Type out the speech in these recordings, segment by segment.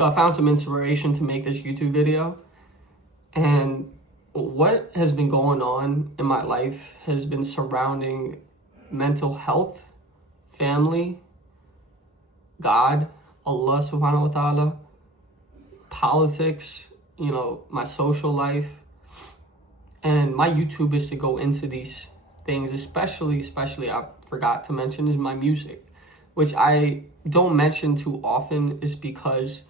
So I found some inspiration to make this YouTube video, and what has been going on in my life has been surrounding mental health, family, God, Allah subhanahu wa ta'ala, politics, my social life. And my YouTube is to go into these things, especially I forgot to mention is my music, which I don't mention too often is because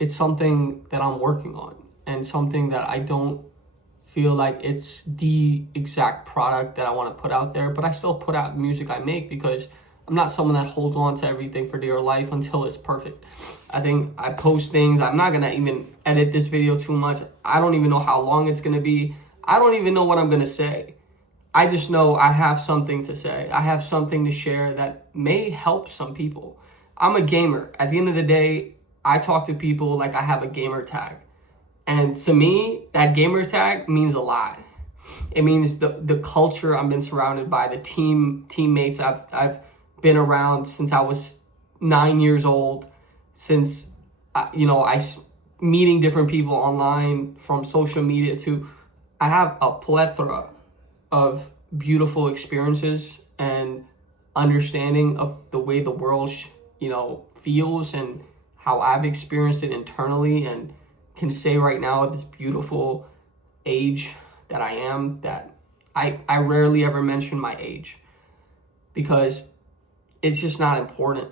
it's something that I'm working on and something that I don't feel like it's the exact product that I want to put out there, but I still put out music I make because I'm not someone that holds on to everything for dear life until it's perfect. I think I post things. I'm not going to even edit this video too much. I don't even know how long it's going to be. I don't even know what I'm going to say. I just know I have something to say. I have something to share that may help some people. I'm a gamer. At the end of the day, I talk to people like I have a gamer tag. And to me, that gamer tag means a lot. It means the culture I've been surrounded by, the teammates I've been around since I was 9 years old, since I meeting different people online from social media to I have a plethora of beautiful experiences and understanding of the way the world feels and how I've experienced it internally, and can say right now at this beautiful age that I am that I rarely ever mention my age because it's just not important,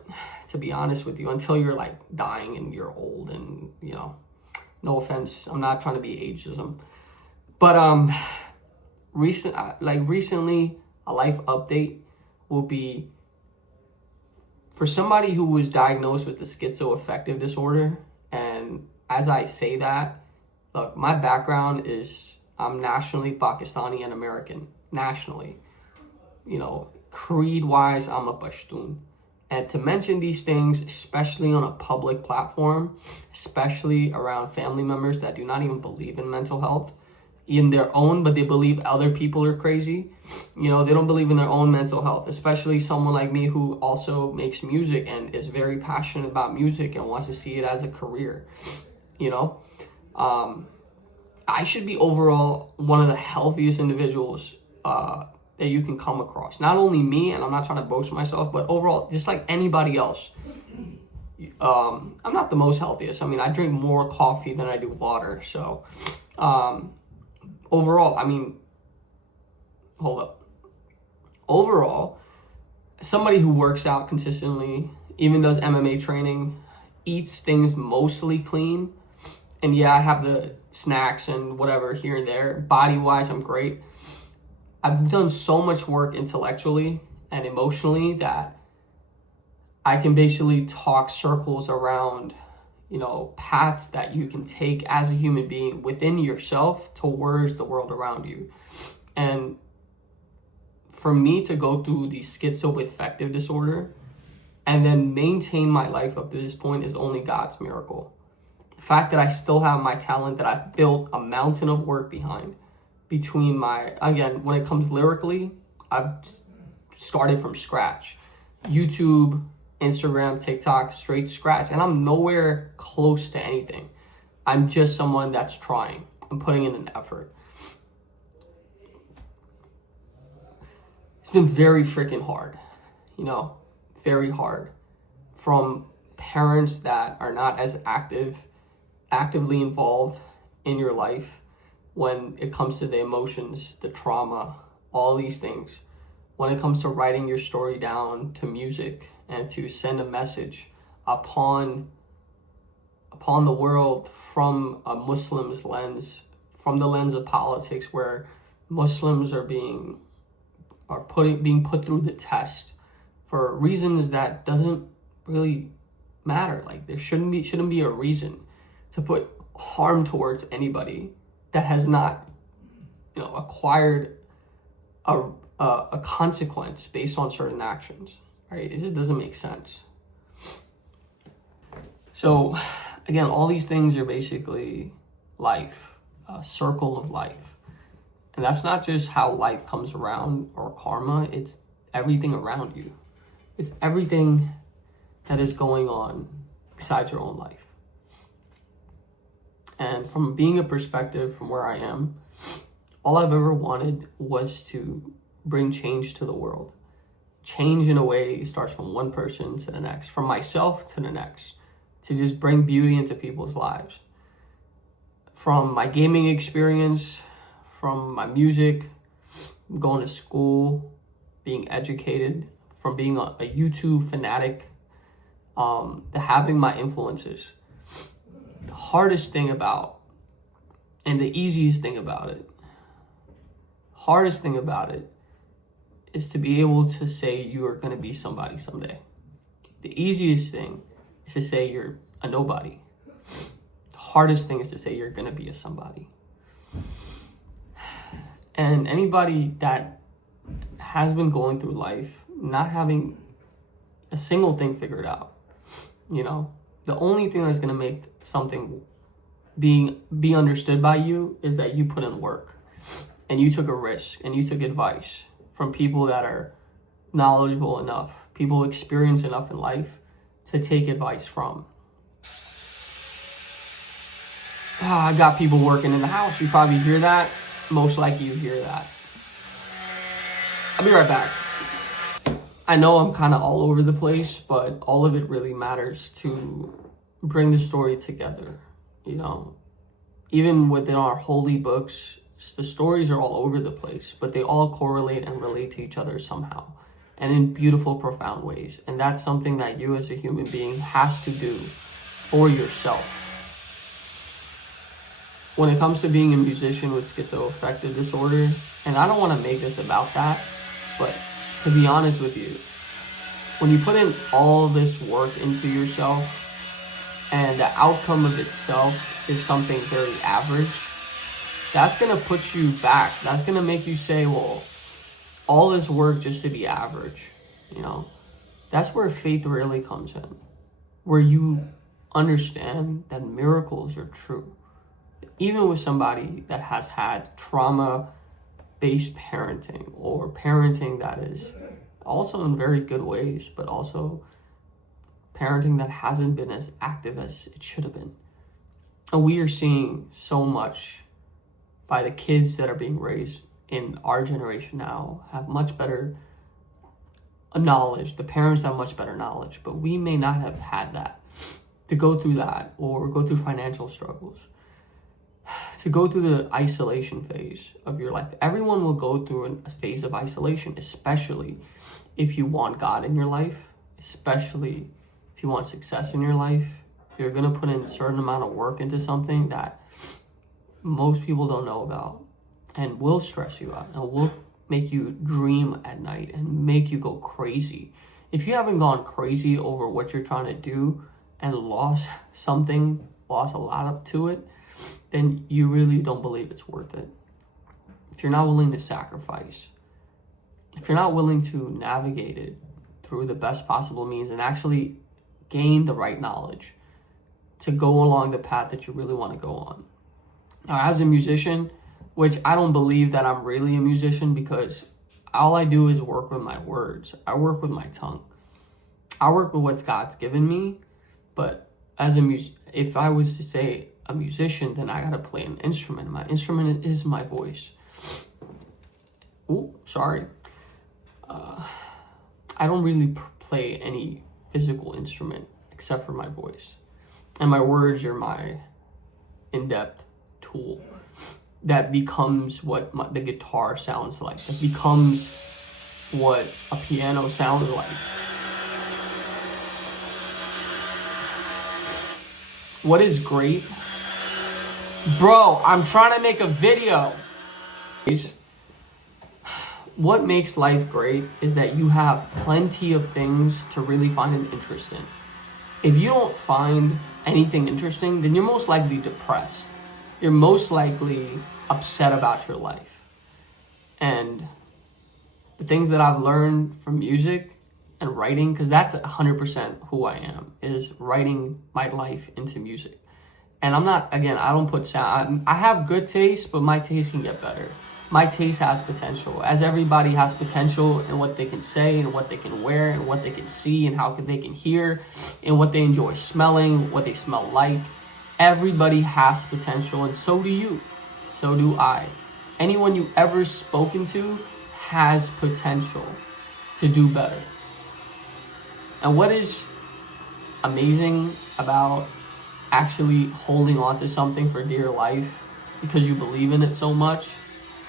to be honest with you, until you're like dying and you're old and no offense, I'm not trying to be ageism, but recently a life update will be for somebody who was diagnosed with the schizoaffective disorder. And as I say that, look, my background is I'm nationally Pakistani and American, nationally. Creed-wise, I'm a Pashtun. And to mention these things, especially on a public platform, especially around family members that do not even believe in mental health in their own, but they believe other people are crazy. They don't believe in their own mental health, especially someone like me who also makes music and is very passionate about music and wants to see it as a career. I should be overall one of the healthiest individuals that you can come across. Not only me, and I'm not trying to boast myself, but overall, just like anybody else. I'm not the most healthiest. I mean, I drink more coffee than I do water. So, overall, Overall, somebody who works out consistently, even does MMA training, eats things mostly clean. And yeah, I have the snacks and whatever here and there. Body-wise, I'm great. I've done so much work intellectually and emotionally that I can basically talk circles around, paths that you can take as a human being within yourself towards the world around you. And for me to go through the schizoaffective disorder and then maintain my life up to this point is only God's miracle. The fact that I still have my talent that I've built a mountain of work behind between when it comes lyrically, I've started from scratch. YouTube, Instagram, TikTok, straight scratch. And I'm nowhere close to anything. I'm just someone that's trying. I'm putting in an effort. It's been very freaking hard, very hard, from parents that are not as actively involved in your life when it comes to the emotions, the trauma, all these things. When it comes to writing your story down to music and to send a message upon the world from a Muslim's lens, from the lens of politics, where Muslims are being put through the test for reasons that doesn't really matter. Like there shouldn't be a reason to put harm towards anybody that has not acquired a consequence based on certain actions, right? It just doesn't make sense. So again, all these things are basically life, a circle of life. And that's not just how life comes around or karma, it's everything around you. It's everything that is going on besides your own life. And from being a perspective from where I am, all I've ever wanted was to bring change to the world. Change in a way starts from one person to the next, from myself to the next, to just bring beauty into people's lives. From my gaming experience, from my music, going to school, being educated, from being a YouTube fanatic, to having my influences. The hardest thing about, and the easiest thing about it, hardest thing about it is to be able to say you are going to be somebody someday. The easiest thing is to say you're a nobody. The hardest thing is to say you're going to be a somebody. And anybody that has been going through life not having a single thing figured out, you know, the only thing that's going to make something be understood by you is that you put in work and you took a risk and you took advice from people that are knowledgeable enough, people experienced enough in life to take advice from. I got people working in the house. You probably hear that. Most likely you hear that. I'll be right back. I know I'm kind of all over the place, but all of it really matters to bring the story together. You know, even within our holy books, the stories are all over the place, but they all correlate and relate to each other somehow, and in beautiful, profound ways. And that's something that you as a human being has to do for yourself. When it comes to being a musician with schizoaffective disorder, and I don't want to make this about that, but to be honest with you, when you put in all this work into yourself and the outcome of itself is something very average, that's going to put you back. That's going to make you say, well, all this work just to be average, you know? That's where faith really comes in, where you understand that miracles are true. Even with somebody that has had trauma-based parenting, or parenting that is also in very good ways, but also parenting that hasn't been as active as it should have been. And we are seeing so much by the kids that are being raised in our generation now have much better knowledge. The parents have much better knowledge, but we may not have had that, to go through that, or go through financial struggles, to go through the isolation phase of your life. Everyone will go through a phase of isolation, especially if you want God in your life, especially if you want success in your life. You're going to put in a certain amount of work into something that most people don't know about, and will stress you out, and will make you dream at night and make you go crazy. If you haven't gone crazy over what you're trying to do and lost a lot up to it, then you really don't believe it's worth it. If you're not willing to sacrifice, if you're not willing to navigate it through the best possible means and actually gain the right knowledge to go along the path that you really want to go on. Now, as a musician, which I don't believe that I'm really a musician, because all I do is work with my words. I work with my tongue. I work with what God's given me, but as if I was to say a musician, then I gotta play an instrument. My instrument is my voice. Oh, sorry. I don't really play any physical instrument except for my voice. And my words are my in-depth tool that becomes what the guitar sounds like. It becomes what a piano sounds like. What is great? Bro, I'm trying to make a video. What makes life great is that you have plenty of things to really find an interest in. If you don't find anything interesting, then you're most likely depressed. You're most likely upset about your life. And the things that I've learned from music and writing, because that's 100% who I am, is writing my life into music. And I'm not, again, I don't put sound, I have good taste, but my taste can get better. My taste has potential, as everybody has potential in what they can say and what they can wear and what they can see and how they can hear and what they enjoy smelling, what they smell like. Everybody has potential, and so do you. So do I. Anyone you ever spoken to has potential to do better. And what is amazing about actually holding on to something for dear life because you believe in it so much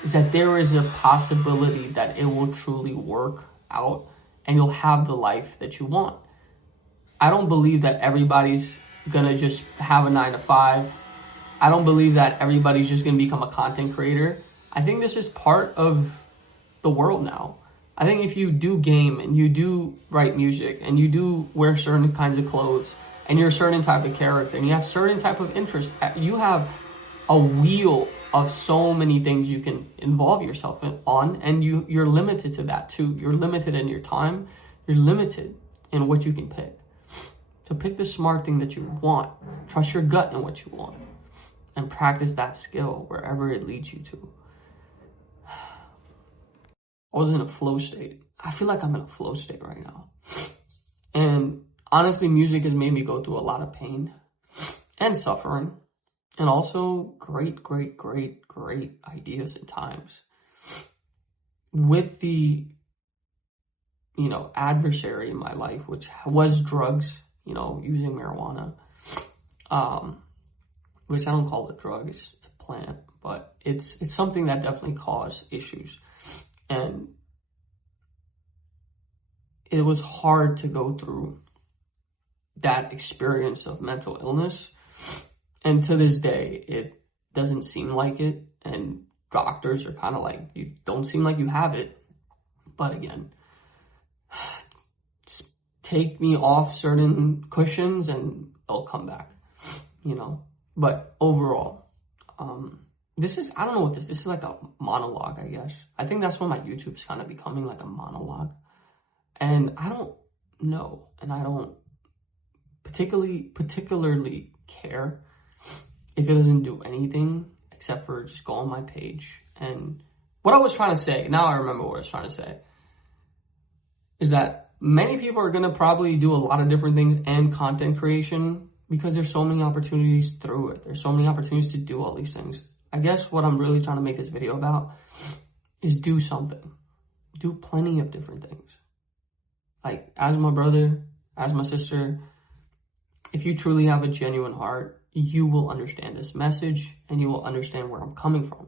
is that there is a possibility that it will truly work out and you'll have the life that you want. I don't believe that everybody's gonna just have a 9 to 5. I don't believe that everybody's just gonna become a content creator. I think this is part of the world now. I think if you do game and you do write music and you do wear certain kinds of clothes and you're a certain type of character and you have certain type of interest, you have a wheel of so many things you can involve yourself on, and you're limited to that too. You're limited in your time. You're limited in what you can pick. So pick the smart thing that you want. Trust your gut in what you want. And practice that skill wherever it leads you to. I was in a flow state. I feel like I'm in a flow state right now. And honestly, music has made me go through a lot of pain and suffering. And also great ideas and times. With the, adversary in my life, which was drugs, using marijuana, which I don't call it drugs, it's a plant, but it's something that definitely caused issues. And it was hard to go through that experience of mental illness. And to this day, it doesn't seem like it. And doctors are kind of like, you don't seem like you have it. But again, take me off certain cushions and it'll come back, But overall, I don't know what this is like a monologue, I guess. I think that's what my YouTube's kind of becoming, like a monologue. And I don't know, and I don't particularly care if it doesn't do anything except for just go on my page. And what I was trying to say, now I remember what I was trying to say, is that many people are going to probably do a lot of different things and content creation because there's so many opportunities through it. There's so many opportunities to do all these things. I guess what I'm really trying to make this video about is do something. Do plenty of different things. Like, as my brother, as my sister, if you truly have a genuine heart, you will understand this message and you will understand where I'm coming from.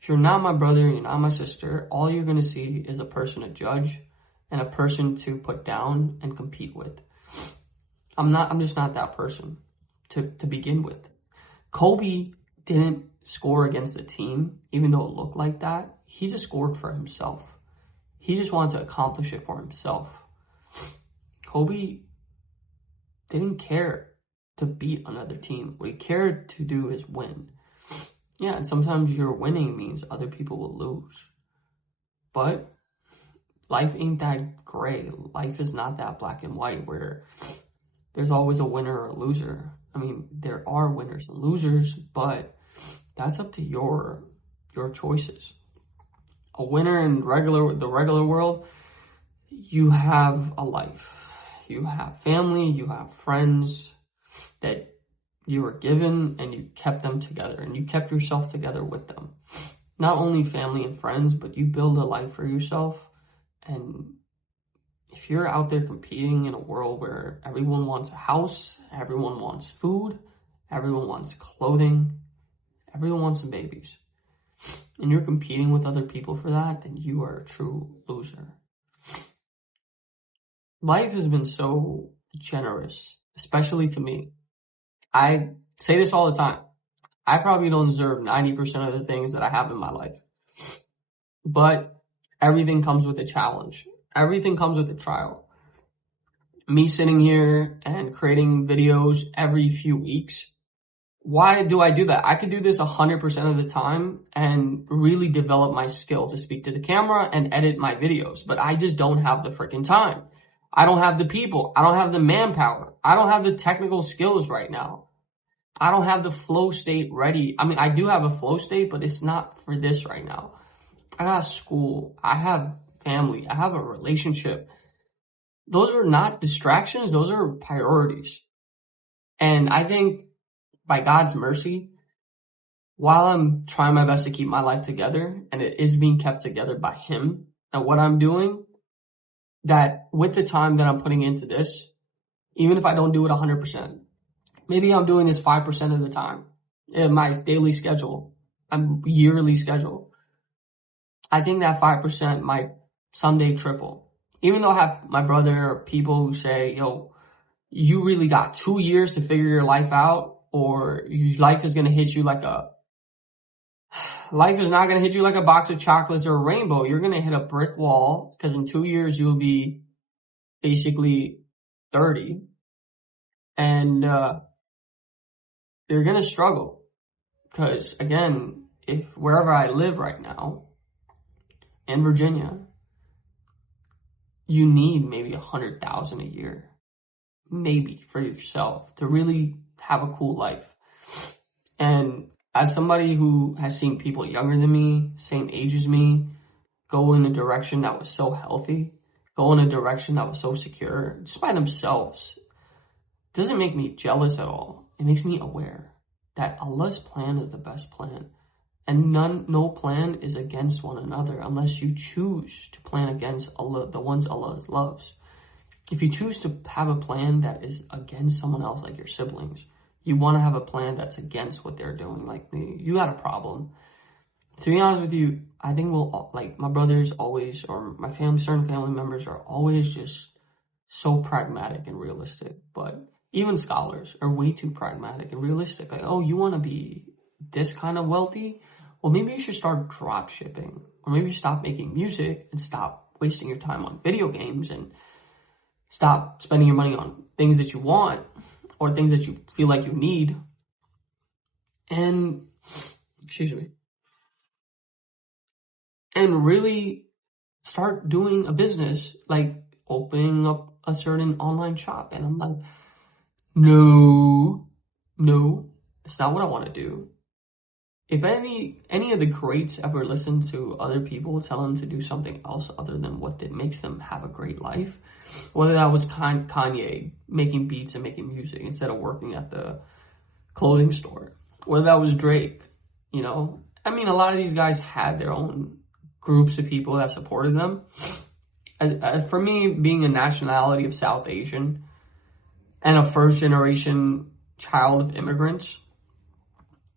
If you're not my brother, you're not my sister, all you're going to see is a person to judge and a person to put down and compete with. I'm just not that person to begin with. Kobe didn't score against the team, even though it looked like that. He just scored for himself. He just wanted to accomplish it for himself. Kobe didn't care to beat another team. What he cared to do is win. Yeah, and sometimes your winning means other people will lose. But life ain't that gray. Life is not that black and white where there's always a winner or a loser. I mean, there are winners and losers, but that's up to your choices. A winner in the regular world, you have a life. You have family, you have friends that you were given and you kept them together and you kept yourself together with them. Not only family and friends, but you build a life for yourself. And if you're out there competing in a world where everyone wants a house, everyone wants food, everyone wants clothing, everyone wants some babies, and you're competing with other people for that, then you are a true loser. Life has been so generous, especially to me. I say this all the time. I probably don't deserve 90% of the things that I have in my life. But everything comes with a challenge. Everything comes with a trial. Me sitting here and creating videos every few weeks. Why do I do that? I could do this 100% of the time and really develop my skill to speak to the camera and edit my videos. But I just don't have the freaking time. I don't have the people. I don't have the manpower. I don't have the technical skills right now. I don't have the flow state ready. I mean, I do have a flow state, but it's not for this right now. I got school. I have family. I have a relationship. Those are not distractions. Those are priorities. And I think by God's mercy, while I'm trying my best to keep my life together, and it is being kept together by Him and what I'm doing, that with the time that I'm putting into this, even if I don't do it 100%, maybe I'm doing this 5% of the time in my daily schedule, yearly schedule. I think that 5% might someday triple. Even though I have my brother or people who say, yo, you really got 2 years to figure your life out, or life is not going to hit you like a box of chocolates or a rainbow. You're going to hit a brick wall, because in 2 years you'll be basically 30, and you're going to struggle. Because again, if wherever I live right now in Virginia, you need maybe $100,000 a year, maybe, for yourself to really have a cool life. And as somebody who has seen people younger than me, same age as me, go in a direction that was so healthy, go in a direction that was so secure, just by themselves, doesn't make me jealous at all. It makes me aware that Allah's plan is the best plan. And no plan is against one another unless you choose to plan against Allah, the ones Allah loves. If you choose to have a plan that is against someone else, like your siblings, you want to have a plan that's against what they're doing, like me, you got a problem. To be honest with you, I think my brothers always, or my family, certain family members are always just so pragmatic and realistic. But even scholars are way too pragmatic and realistic. Like, oh, you want to be this kind of wealthy? Well, maybe you should start drop shipping, or maybe you stop making music and stop wasting your time on video games and stop spending your money on things that you want or things that you feel like you need. And, and really start doing a business, like opening up a certain online shop. And I'm like, no, it's not what I want to do. If any of the greats ever listened to other people tell them to do something else other than what makes them have a great life, whether that was Kanye making beats and making music instead of working at the clothing store, whether that was Drake, a lot of these guys had their own groups of people that supported them. For me, being a nationality of South Asian and a first generation child of immigrants,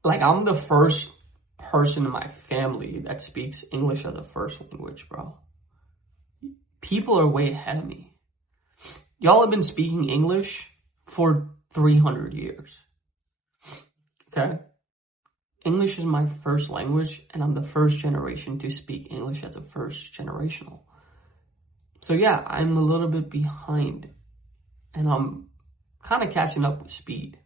like, I'm the first person in my family that speaks English as a first language, bro. People are way ahead of me. Y'all have been speaking English for 300 years. Okay? English is my first language, and I'm the first generation to speak English as a first generational. So yeah, I'm a little bit behind, and I'm kind of catching up with speed.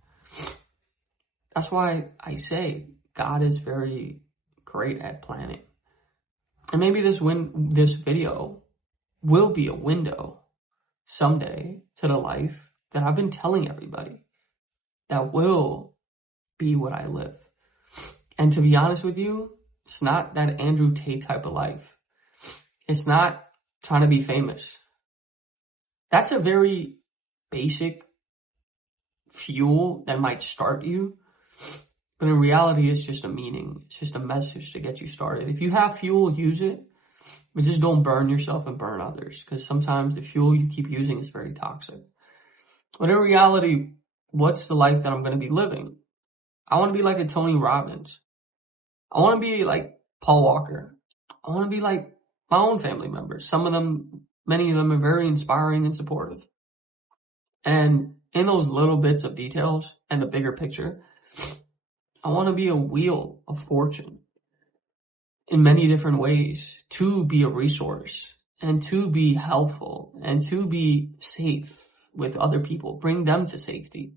That's why I say God is very great at planning. And maybe this video will be a window someday to the life that I've been telling everybody that will be what I live. And to be honest with you, it's not that Andrew Tate type of life. It's not trying to be famous. That's a very basic fuel that might start you. But in reality, it's just a meaning. It's just a message to get you started. If you have fuel, use it. But just don't burn yourself and burn others. Because sometimes the fuel you keep using is very toxic. But in reality, what's the life that I'm going to be living? I want to be like a Tony Robbins. I want to be like Paul Walker. I want to be like my own family members. Many of them are very inspiring and supportive. And in those little bits of details and the bigger picture, I want to be a wheel of fortune in many different ways, to be a resource and to be helpful and to be safe with other people, bring them to safety.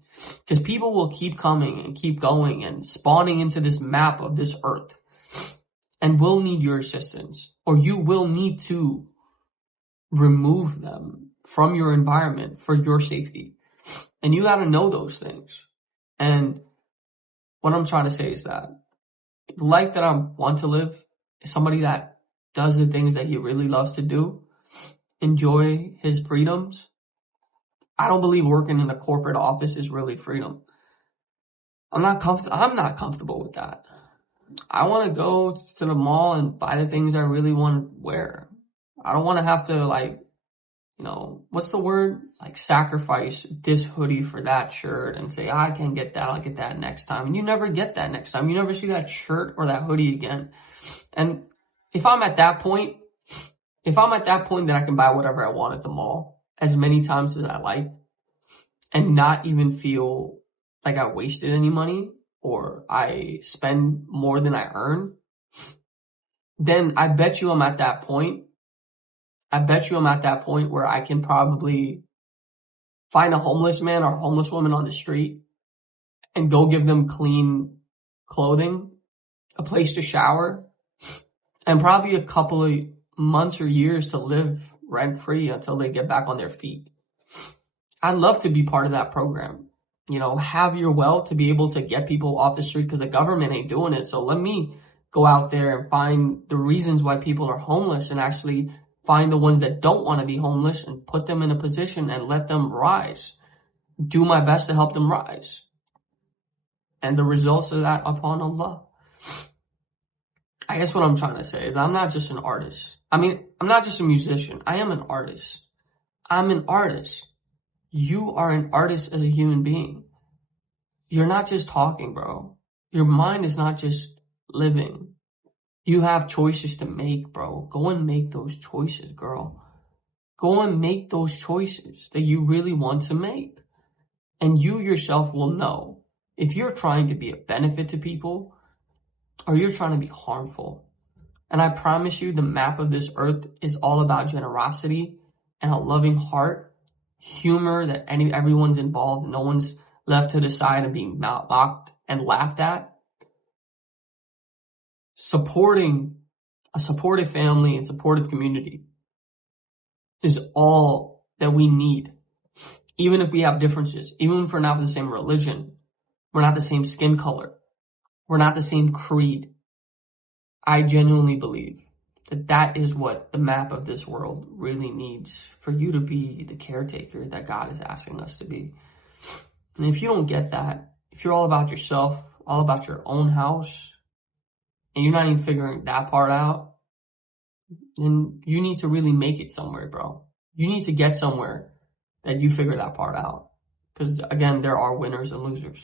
Because people will keep coming and keep going and spawning into this map of this earth and will need your assistance, or you will need to remove them from your environment for your safety. And you got to know those things. And what I'm trying to say is that the life that I want to live is somebody that does the things that he really loves to do, enjoy his freedoms. I don't believe working in a corporate office is really freedom. I'm not comfortable with that. I want to go to the mall and buy the things I really want to wear. I don't want to have to, like, what's the word? Like, sacrifice this hoodie for that shirt and say, I can't get that, I'll get that next time. And you never get that next time. You never see that shirt or that hoodie again. And if I'm at that point that I can buy whatever I want at the mall as many times as I like and not even feel like I wasted any money or I spend more than I earn, then I bet you I'm at that point. Where I can probably find a homeless man or a homeless woman on the street and go give them clean clothing, a place to shower, and probably a couple of months or years to live rent-free until they get back on their feet. I'd love to be part of that program. Have your wealth to be able to get people off the street because the government ain't doing it. So let me go out there and find the reasons why people are homeless and actually find the ones that don't want to be homeless and put them in a position and let them rise. Do my best to help them rise. And the results of that upon Allah. I guess what I'm trying to say is I'm not just an artist. I'm not just a musician. I am an artist. I'm an artist. You are an artist as a human being. You're not just talking, bro. Your mind is not just living. You have choices to make, bro. Go and make those choices, girl. Go and make those choices that you really want to make. And you yourself will know if you're trying to be a benefit to people or you're trying to be harmful. And I promise you the map of this earth is all about generosity and a loving heart. Humor that everyone's involved, no one's left to the side and being mocked and laughed at. Supporting a supportive family and supportive community is all that we need. Even if we have differences, even if we're not the same religion, we're not the same skin color, we're not the same creed. I genuinely believe that is what the map of this world really needs for you to be the caretaker that God is asking us to be. And if you don't get that, if you're all about yourself, all about your own house, and you're not even figuring that part out, then you need to really make it somewhere, bro. You need to get somewhere that you figure that part out. Because, again, there are winners and losers.